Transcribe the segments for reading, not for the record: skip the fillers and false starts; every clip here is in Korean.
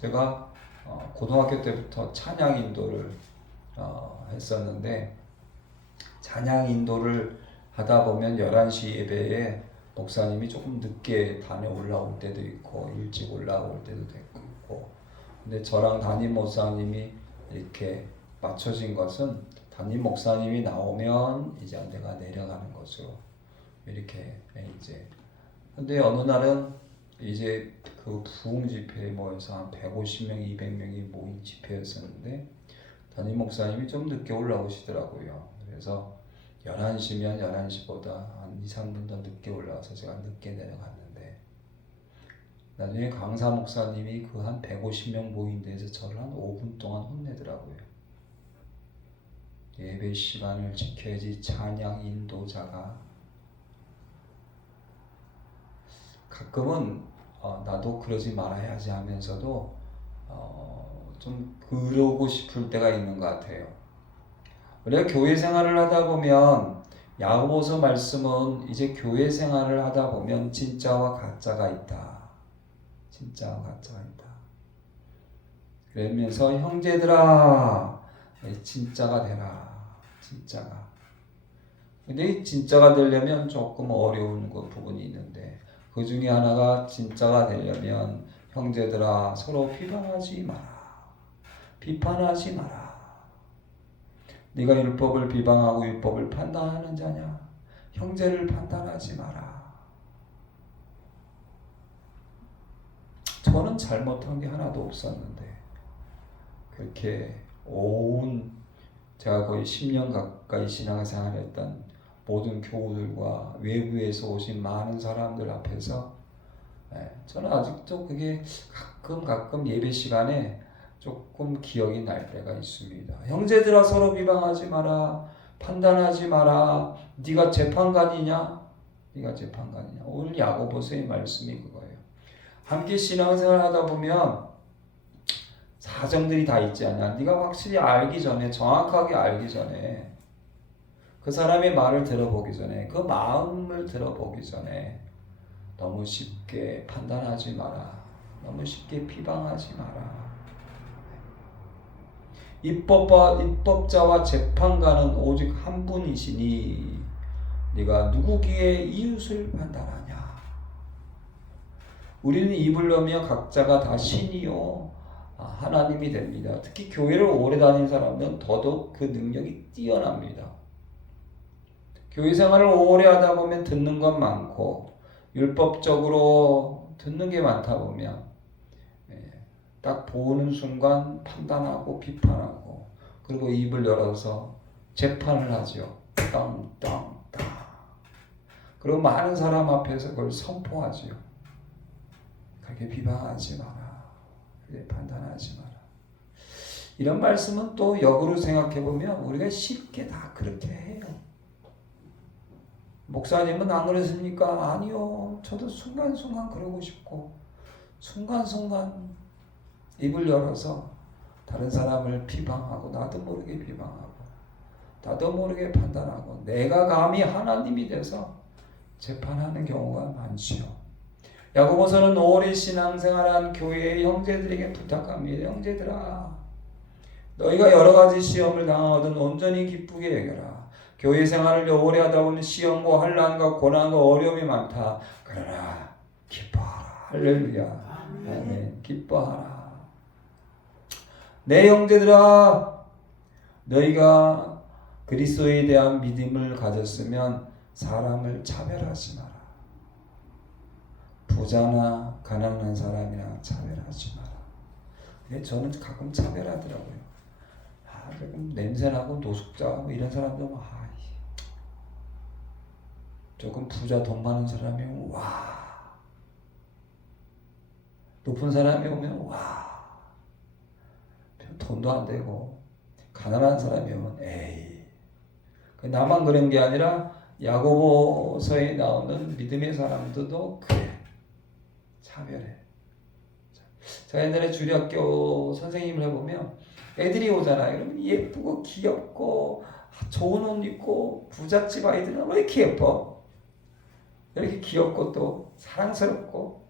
제가 고등학교 때부터 찬양 인도를 했었는데, 찬양 인도를 하다 보면 11시 예배에 목사님이 조금 늦게 단에 올라올 때도 있고 일찍 올라올 때도 있고, 근데 저랑 담임 목사님이 이렇게 맞춰진 것은 담임 목사님이 나오면 이제 내가 내려가는 것으로 이렇게 이제. 근데 어느 날은 이제 그 부흥 집회에 모여서 한 150명, 200명이 모인 집회였었는데 담임 목사님이 좀 늦게 올라오시더라고요. 그래서 11시면 11시보다 한 2, 3분 더 늦게 올라와서 제가 늦게 내려갔는데, 나중에 강사 목사님이 그 한 150명 모인 데에서 저를 한 5분 동안 혼내더라고요. 예배 시간을 지켜야지 찬양 인도자가. 가끔은 나도 그러지 말아야지 하면서도 좀 그러고 싶을 때가 있는 것 같아요. 우리가 교회 생활을 하다 보면, 야고보서 말씀은 이제 교회 생활을 하다 보면 진짜와 가짜가 있다. 진짜와 가짜가 있다. 그러면서 형제들아, 진짜가 되라. 진짜가. 근데 이 진짜가 되려면 조금 어려운 그 부분이 있는데, 그 중에 하나가 진짜가 되려면 형제들아 서로 비방하지 마라. 비판하지 마라. 네가 율법을 비방하고 율법을 판단하는 자냐? 형제를 판단하지 마라. 저는 잘못한 게 하나도 없었는데, 그렇게 제가 거의 10년 가까이 신앙생활을 했던 모든 교우들과 외부에서 오신 많은 사람들 앞에서 저는 아직도 그게 가끔 예배 시간에 조금 기억이 날 때가 있습니다. 형제들아 서로 비방하지 마라. 판단하지 마라. 네가 재판관이냐? 네가 재판관이냐? 오늘 야고보서의 말씀이 그거예요. 함께 신앙생활 하다 보면 사정들이 다 있지 않냐? 네가 확실히 알기 전에, 정확하게 알기 전에, 그 사람의 말을 들어보기 전에, 그 마음을 들어보기 전에 너무 쉽게 판단하지 마라. 너무 쉽게 비방하지 마라. 입법자와 재판관은 오직 한 분이시니 네가 누구기에 이웃을 판단하냐? 우리는 입을 열며 각자가 다 신이요 하나님이 됩니다. 특히 교회를 오래 다닌 사람은 더더욱 그 능력이 뛰어납니다. 교회 생활을 오래 하다 보면 듣는 건 많고 율법적으로 듣는 게 많다 보면 딱 보는 순간 판단하고 비판하고, 그리고 입을 열어서 재판을 하죠. 땅땅땅. 그리고 많은 사람 앞에서 그걸 선포하죠. 그렇게 비방하지 마라. 그렇게 판단하지 마라. 이런 말씀은 또 역으로 생각해 보면 우리가 쉽게 다 그렇게 해요. 목사님은 안 그러십니까? 아니요. 저도 순간순간 그러고 싶고, 순간순간 입을 열어서 다른 사람을 비방하고, 나도 모르게 비방하고, 나도 모르게 판단하고, 내가 감히 하나님이 돼서 재판하는 경우가 많지요. 야고보서는 오래 신앙생활한 교회의 형제들에게 부탁합니다. 형제들아, 너희가 여러 가지 시험을 당하거든 온전히 기쁘게 여겨라. 교회 생활을 오래 하다 보면 시험과 환난과 고난과 어려움이 많다. 그러나 기뻐하라. 할렐루야. 아멘. 기뻐하라. 내 형제들아, 너희가 그리스도에 대한 믿음을 가졌으면 사람을 차별하지 마라. 부자나 가난한 사람이나 차별하지 마라. 근데 저는 가끔 차별하더라고요. 조금 냄새나고 노숙자고 이런 사람들 조금 부자 돈 많은 사람이 오면 높은 사람이 오면 돈도 안 되고, 가난한 사람이 오면 에이. 나만 그런 게 아니라 야고보서에 나오는 믿음의 사람들도 그래. 차별해. 제가 옛날에 주일학교 선생님을 해보면 애들이 오잖아요. 그러면 예쁘고 귀엽고 좋은 옷 입고 부잣집 아이들은 왜 이렇게 예뻐? 이렇게 귀엽고 또 사랑스럽고.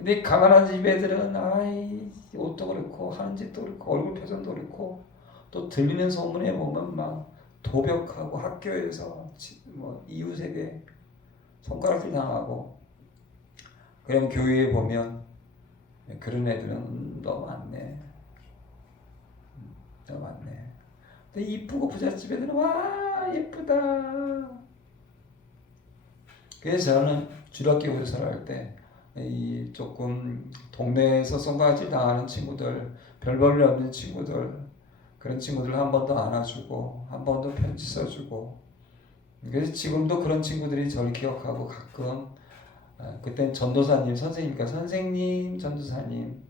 근데 가난한 집 애들은 아이 옷도 그렇고 하는 짓도 그렇고 얼굴 표정도 그렇고 또 들리는 소문에 보면 막 도벽하고 학교에서 뭐 이웃에게 손가락질 당하고 그럼 교회에 보면 그런 애들은 너무 많네. 너무 많네. 근데 이쁘고 부잣집 애들은 와 예쁘다. 그래서 저는 주일학교 교사를 할 때 이 조금 동네에서 손가락질 당하는 친구들, 별 볼일 없는 친구들, 그런 친구들 한 번 더 안아주고 한 번 더 편지 써주고. 그래서 지금도 그런 친구들이 저를 기억하고 가끔 그땐 전도사님 선생님이니까 선생님 전도사님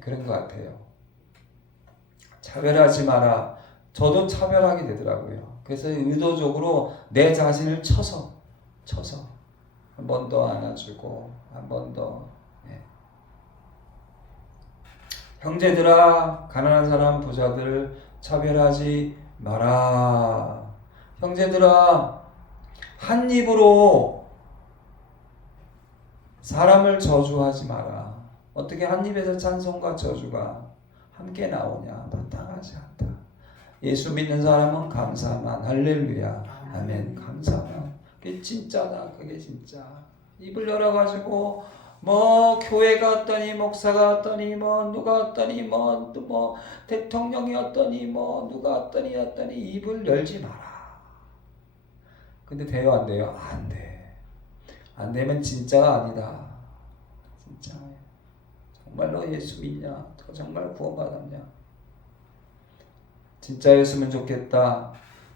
그런 것 같아요. 차별하지 마라. 저도 차별하게 되더라고요. 그래서 의도적으로 내 자신을 쳐서 한 번 더 안아주고 한 번 더. 형제들아 가난한 사람 부자들 차별하지 마라. 형제들아 한 입으로 사람을 저주하지 마라. 어떻게 한 입에서 찬송과 저주가 함께 나오냐? 마땅하지 않다. 예수 믿는 사람은 감사만. 할렐루야. 아멘. 감사만. 그게 진짜다. 그게 진짜. 입을 열어가지고 뭐 교회가 어떠니 목사가 어떠니 뭐 누가 어떠니 뭐 대통령이 어떠니 뭐 누가 어떠니 입을 열지 마라. 근데 돼요 안 돼요? 안 돼. 안 되면 진짜가 아니다. 진짜 정말로 예수 믿냐? 너 정말 구원받았냐? 진짜였으면 좋겠다.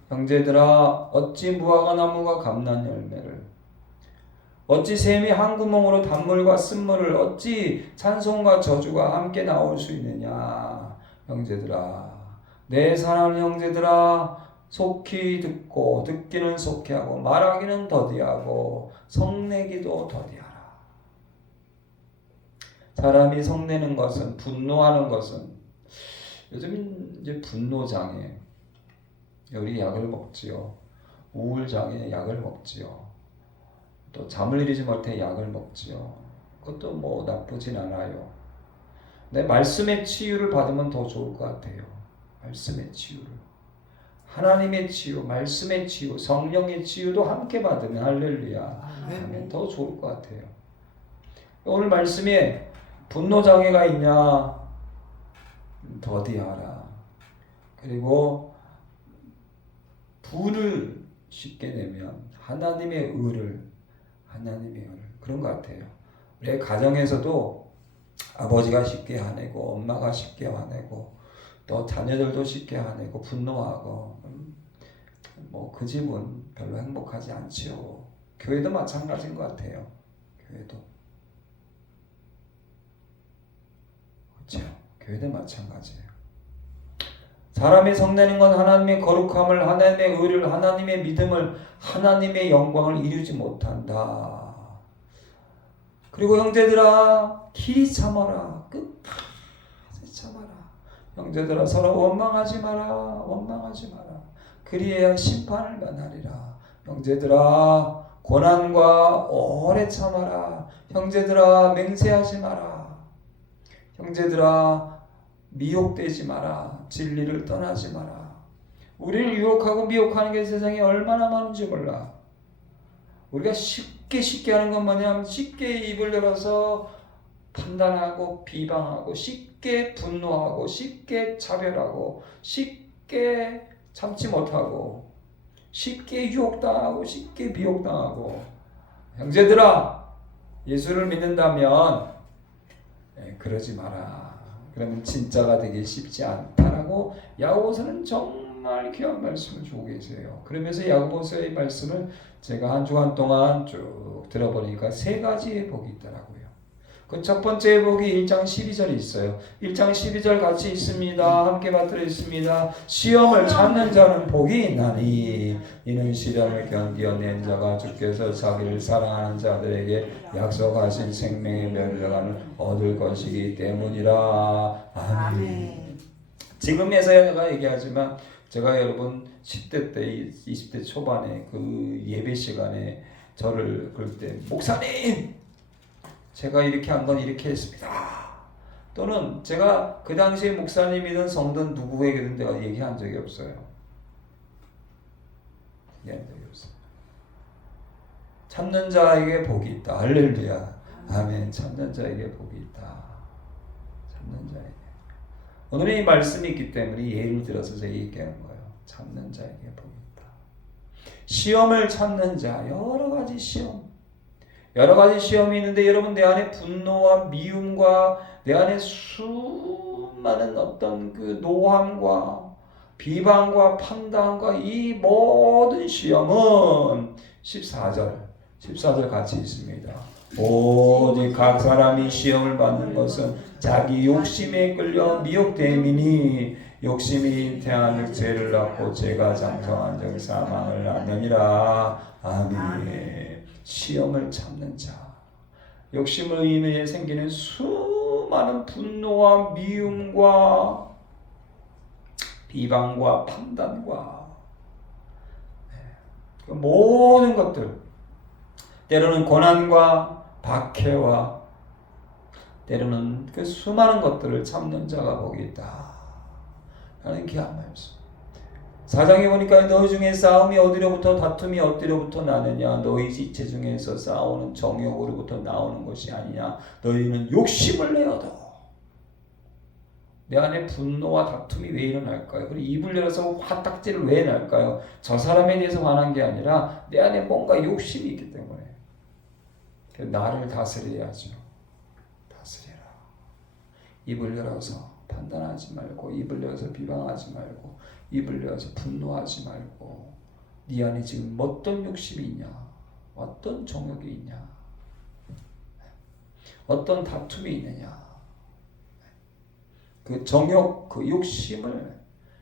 형제들아 어찌 무화과 나무가 감난 열매를 어찌 샘이 한 구멍으로 단물과 쓴물을 어찌 찬송과 저주가 함께 나올 수 있느냐. 형제들아 내 사랑하는 형제들아 속히 듣고 듣기는 속히 하고 말하기는 더디하고 성내기도 더디하라. 사람이 성내는 것은 분노하는 것은 요즘 이제 분노장애 우리 약을 먹지요. 우울장애 약을 먹지요. 또 잠을 이루지 못해 약을 먹지요. 그것도 뭐 나쁘진 않아요. 내 말씀의 치유를 받으면 더 좋을 것 같아요. 말씀의 치유를. 하나님의 치유, 말씀의 치유, 성령의 치유도 함께 받으면 할렐루야. 아멘. 더 좋을 것 같아요. 오늘 말씀에 분노장애가 있냐? 더디하라. 그리고 불을 쉽게 내면 하나님의 의를 그런 것 같아요. 우리 가정에서도 아버지가 쉽게 화내고 엄마가 쉽게 화내고 또 자녀들도 쉽게 화내고 분노하고 뭐 그 집은 별로 행복하지 않지요. 교회도 마찬가지인 것 같아요. 교회도 그렇죠. 교회도 마찬가지예요. 사람이 성내는 건 하나님의 거룩함을, 하나님의 의를, 하나님의 믿음을, 하나님의 영광을 이루지 못한다. 그리고 형제들아 길이 참아라. 끝까지 참아라. 형제들아 서로 원망하지 마라. 그리해야 심판을 면하리라. 형제들아 고난과 오래 참아라. 형제들아 맹세하지 마라. 형제들아 미혹되지 마라. 진리를 떠나지 마라. 우리를 유혹하고 미혹하는 게 세상에 얼마나 많은지 몰라. 우리가 쉽게 하는 건 뭐냐면 쉽게 입을 열어서 판단하고 비방하고 쉽게 분노하고 쉽게 차별하고 쉽게 참지 못하고 쉽게 유혹당하고 쉽게 미혹당하고. 형제들아 예수를 믿는다면 그러지 마라. 그러면 진짜가 되기 쉽지 않다라고 야고보서는 정말 귀한 말씀을 주고 계세요. 그러면서 야고보서의 말씀을 제가 한 주간 동안 쭉 들어보니까 세 가지의 복이 있더라고요. 그 첫 번째 복이 1장 12절이 있어요. 1장 12절 같이 있습니다. 함께 받들어 있습니다. 시험을 참는 자는 복이 있나니 이는 시련을 견디어낸 자가 주께서 자기를 사랑하는 자들에게 약속하신 생명의 면류관을 얻을 것이기 때문이라. 아멘. 지금에서야 내가 얘기하지만 제가 여러분 10대 때 20대 초반에 그 예배 시간에 저를 그럴 때 목사님 제가 이렇게 한 건 이렇게 했습니다. 또는 제가 그 당시에 목사님이든 성든 누구에게든 내가 얘기한 적이 없어요. 얘기한 적이 없어요. 참는 자에게 복이 있다. 할렐루야. 아멘. 참는 자에게 복이 있다. 참는 자에게. 오늘은 이 말씀이 있기 때문에 예를 들어서 제가 얘기하는 거예요. 참는 자에게 복이 있다. 시험을 참는 자, 여러 가지 시험이 있는데 여러분 내 안에 분노와 미움과 내 안에 수많은 어떤 그 노함과 비방과 판단과 이 모든 시험은 14절 같이 있습니다. 오직 각 사람이 시험을 받는 것은 자기 욕심에 끌려 미혹됨이니 욕심이 잉태한 죄를 낳고 죄가 장성한 적 사망을 낳느니라. 아멘. 시험을 참는 자, 욕심으로 인해 생기는 수많은 분노와 미움과 비방과 판단과 그 모든 것들, 때로는 고난과 박해와 때로는 그 수많은 것들을 참는 자가 복이 있다 라는 귀한 말씀. 4장에 보니까 너희 중에 싸움이 어디로부터 다툼이 어디로부터 나느냐. 너희 지체 중에서 싸우는 정욕으로부터 나오는 것이 아니냐. 너희는 욕심을 내어도. 내 안에 분노와 다툼이 왜 일어날까요? 그리고 입을 열어서 화딱지를 왜 날까요? 저 사람에 대해서 화난 게 아니라 내 안에 뭔가 욕심이 있기 때문에. 나를 다스려야죠. 다스려라. 입을 열어서 판단하지 말고, 입을 열어서 비방하지 말고, 입을 열어서 분노하지 말고, 네 안에 지금 어떤 욕심이 있냐, 어떤 정욕이 있냐, 어떤 다툼이 있느냐, 그 정욕, 그 욕심을,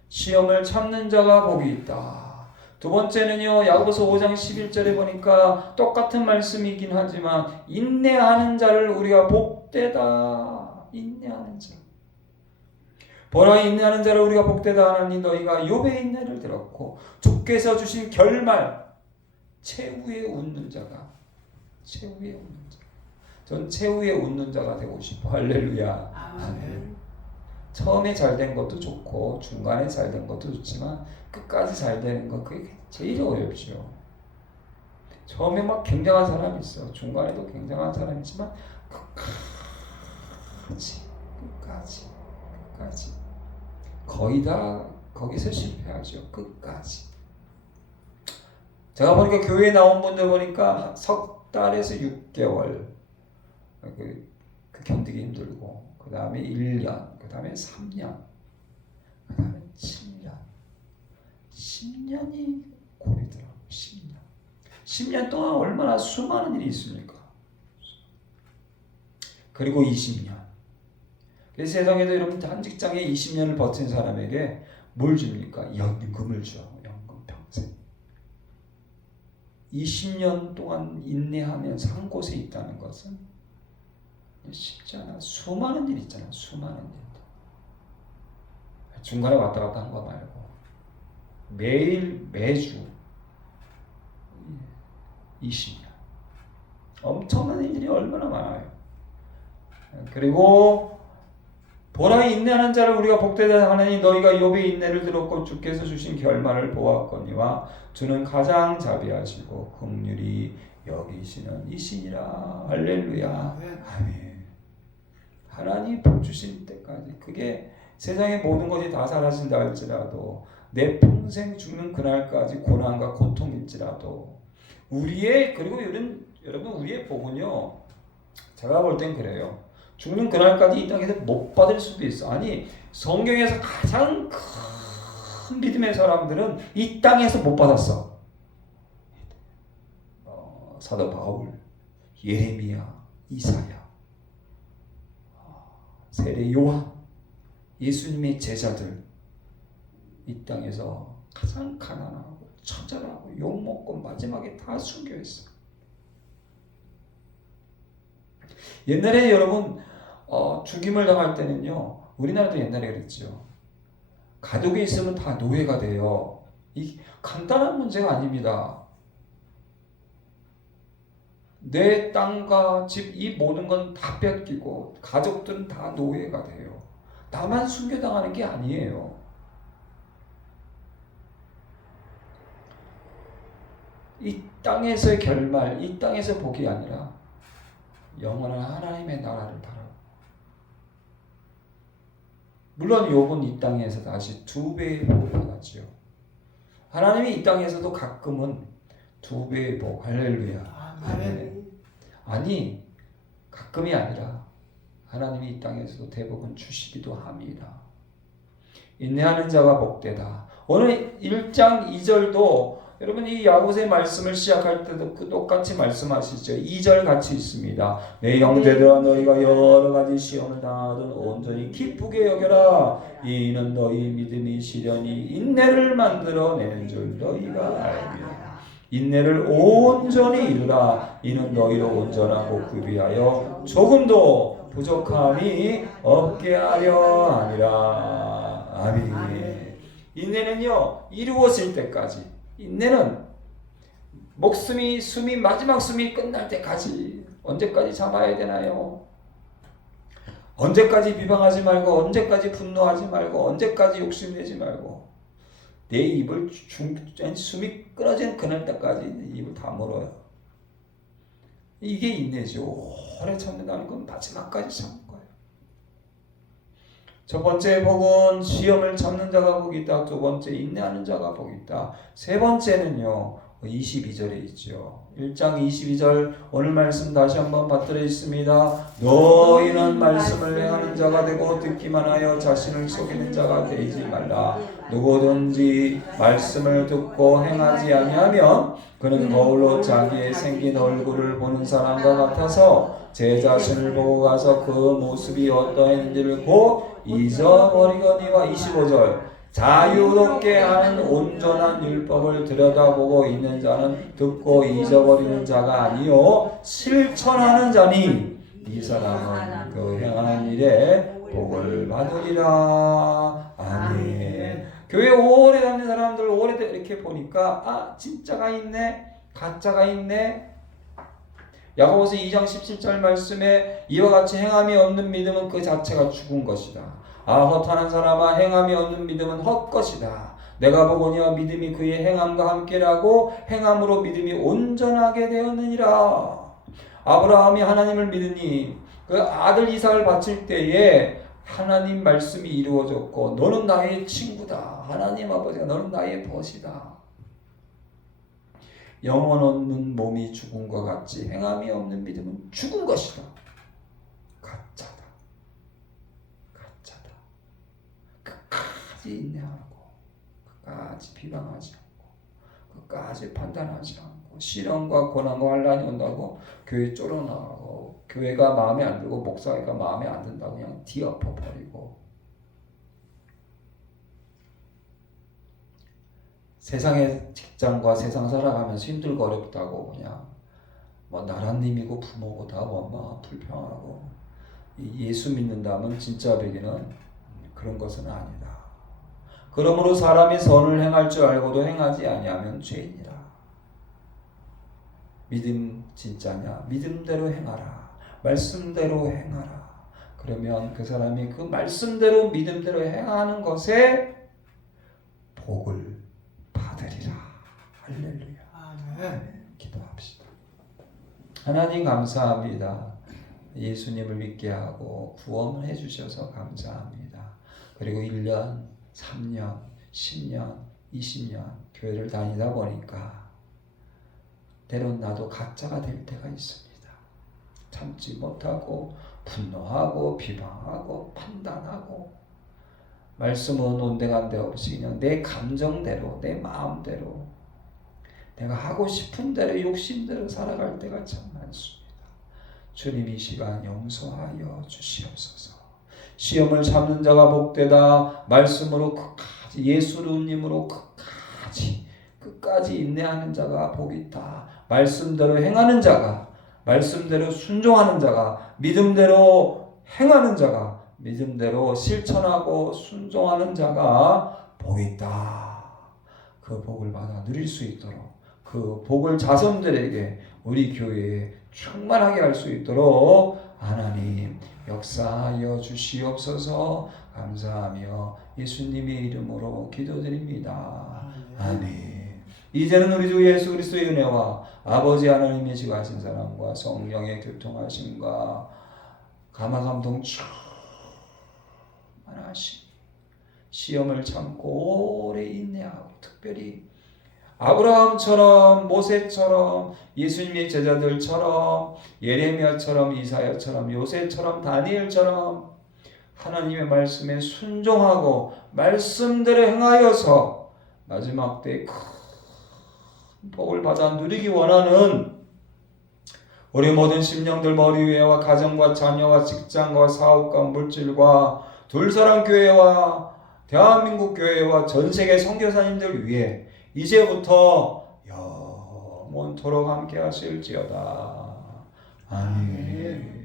시험을 참는 자가 복이 있다. 두 번째는요, 야고보서 5장 11절에 보니까 똑같은 말씀이긴 하지만 인내하는 자를 우리가 복되다. 인내하는 자. 보라, 인내하는 자를 우리가 복되다 하나니 너희가 욥의 인내를 들었고 주께서 주신 결말, 최후에 웃는 자가, 최후에 웃는 자. 전 최후에 웃는 자가 되고 싶어. 할렐루야. 아멘. 처음에 잘 된 것도 좋고 중간에 잘 된 것도 좋지만 끝까지 잘 되는 거, 그게 제일 어렵죠. 처음에 막 굉장한 사람이 있어. 중간에도 굉장한 사람이 있지만 끝까지 거의 다 거기서 실패하죠. 끝까지. 제가 보니까 교회에 나온 분들 보니까 석 달에서 6개월 그 견디기 힘들고, 그 다음에 1년, 그 다음에 3년, 그 다음에 7년, 10년이 고리더라고요. 10년 동안 얼마나 수많은 일이 있습니까? 그리고 20년. 그래서 세상에도 여러분 한 직장에 20년을 버틴 사람에게 뭘 줍니까? 연금을 줘. 연금 평생. 20년 동안 인내하면서 한 곳에 있다는 것은 쉽지 않아. 수많은 일 있잖아. 수많은 일. 중간에 왔다 갔다 한 거 말고 매주 20년. 엄청난 일들이 얼마나 많아요. 그리고 보라, 인내하는 자를 우리가 복되다 하나니 너희가 욥의 인내를 들었고 주께서 주신 결말을 보았거니와 주는 가장 자비하시고 긍휼히 여기시는 이시니라. 할렐루야. 아멘. 하나님 복 주신 때까지, 그게 세상의 모든 것이 다 사라진다 할지라도, 내 평생 죽는 그날까지 고난과 고통일지라도 그리고 여러분 우리의 복은요, 제가 볼 땐 그래요. 죽는 그날까지 이 땅에서 못 받을 수도 있어. 아니, 성경에서 가장 큰 믿음의 사람들은 이 땅에서 못 받았어. 사도 바울, 예레미야, 이사야, 세례 요한, 예수님의 제자들, 이 땅에서 가장 가난하고 처절하고 욕먹고 마지막에 다 순교했어. 옛날에 여러분 죽임을 당할 때는요, 우리나라도 옛날에 그랬죠. 가족이 있으면 다 노예가 돼요. 이 간단한 문제가 아닙니다. 내 땅과 집, 이 모든 건 다 뺏기고 가족들은 다 노예가 돼요. 나만 순교당하는 게 아니에요. 이 땅에서의 결말, 이 땅에서 복이 아니라 영원한 하나님의 나라를 바라고. 물론 욥은 이 땅에서 다시 2배의 복을 받았지요. 하나님이 이 땅에서도 가끔은 2배의 복, 할렐루야. 아멘. 아니, 가끔이 아니라 하나님이 이 땅에서도 대복은 주시기도 합니다. 인내하는 자가 복되다. 오늘 1장 2절도 여러분 이 야고보의 말씀을 시작할 때도 똑같이 말씀하시죠. 2절 같이 있습니다. 내 형제들아 너희가 여러 가지 시험을 당하든 온전히 기쁘게 여겨라. 이는 너희 믿음이 시련이 인내를 만들어내는 줄 너희가 알미라. 인내를 온전히 이루라. 이는 너희로 온전하고 구비하여 조금도 부족함이 없게 하려 함이라. 아멘. 인내는요 이루어질 때까지, 인내는 숨이 마지막 숨이 끝날 때까지. 언제까지 참아야 되나요? 언제까지 비방하지 말고, 언제까지 분노하지 말고, 언제까지 욕심내지 말고, 내 입을 숨이 끊어진 그날까지 입을 다물어요. 이게 인내죠. 오래 참는다는 건 마지막까지 참는 거예요. 첫 번째 복은 시험을 참는 자가 복이 있다. 두 번째 인내하는 자가 복이 있다. 세 번째는요 22절에 있죠. 1장 22절 오늘 말씀 다시 한번 받들어 있습니다. 너희는 말씀을 행하는 자가 되고 듣기만 하여 자신을 속이는 자가 되지 말라. 누구든지 말씀을 듣고 행하지 아니하면 그는 거울로 자기의 생긴 얼굴을 보는 사람과 같아서 제 자신을 보고 가서 그 모습이 어떠했는지를 곧 잊어버리거니와. 25절 자유롭게 하는 온전한 율법을 들여다보고 있는 자는 듣고 잊어버리는 자가 아니요 실천하는 자니 이 사람은 그 행하는 일에 복을 받으리라. 아멘. 교회 오래 다니는 사람들 오래 이렇게 보니까 진짜가 있네, 가짜가 있네. 야고보서 2장 17절 말씀에 이와 같이 행함이 없는 믿음은 그 자체가 죽은 것이다. 헛하는 사람아 행함이 없는 믿음은 헛것이다. 내가 보거니와 믿음이 그의 행함과 함께라고 행함으로 믿음이 온전하게 되었느니라. 아브라함이 하나님을 믿으니 그 아들 이삭을 바칠 때에 하나님 말씀이 이루어졌고 너는 나의 친구다. 하나님 아버지가 너는 나의 벗이다. 영혼 없는 몸이 죽은 것 같이 행함이 없는 믿음은 죽은 것이다. 가짜다. 끝까지 인내하고 끝까지 비방하지 않고 끝까지 판단하지 않고 시련과 고난과 환난이 온다고 교회 쫄아나가고 교회가 마음에 안 들고 목사가 마음에 안 든다고 그냥 뒤엎어버리고 세상의 직장과 세상 살아가면서 힘들고 어렵다고 그냥 나라님이고 부모고 다 불평하고 예수 믿는다면 진짜 배기는 그런 것은 아니다. 그러므로 사람이 선을 행할 줄 알고도 행하지 아니하면 죄이니라. 믿음 진짜냐? 믿음대로 행하라. 말씀대로 행하라. 그러면 그 사람이 그 말씀대로 믿음대로 행하는 것에 복을 받으리라. 할렐루야. 아멘. 기도합시다. 하나님 감사합니다. 예수님을 믿게 하고 구원을 해주셔서 감사합니다. 그리고 1년, 3년, 10년, 20년 교회를 다니다 보니까 때론 나도 가짜가 될 때가 있습니다. 참지 못하고 분노하고 비방하고 판단하고 말씀은 온데간데 없이 그냥 내 감정대로 내 마음대로 내가 하고 싶은 대로 욕심대로 살아갈 때가 참 많습니다. 주님 이 시간 용서하여 주시옵소서. 시험을 참는 자가 복되다. 말씀으로 끝까지 예수님으로 끝까지 인내하는 자가 복이 있다. 말씀대로 행하는 자가, 말씀대로 순종하는 자가, 믿음대로 행하는 자가, 믿음대로 실천하고 순종하는 자가 복이 있다. 그 복을 받아 누릴 수 있도록 그 복을 자손들에게 우리 교회에 충만하게 할 수 있도록 하나님 역사하여 주시옵소서. 감사하며 예수님의 이름으로 기도드립니다. 아멘. 이제는 우리 주 예수 그리스도의 은혜와 아버지 하나님의 지가하신 사랑과 성령의 교통하심과 감화감동 충만하심, 시험을 참고 오래 인내하고 특별히 아브라함처럼 모세처럼 예수님의 제자들처럼 예레미야처럼 이사야처럼 요새처럼 다니엘처럼 하나님의 말씀에 순종하고 말씀대로 행하여서 마지막 때에 큰 복을 받아 누리기 원하는 우리 모든 심령들 머리 위에와 가정과 자녀와 직장과 사업과 물질과 둘사랑 교회와 대한민국 교회와 전세계 선교사님들 위해 이제부터 영원토록 함께 하실지어다. 아멘.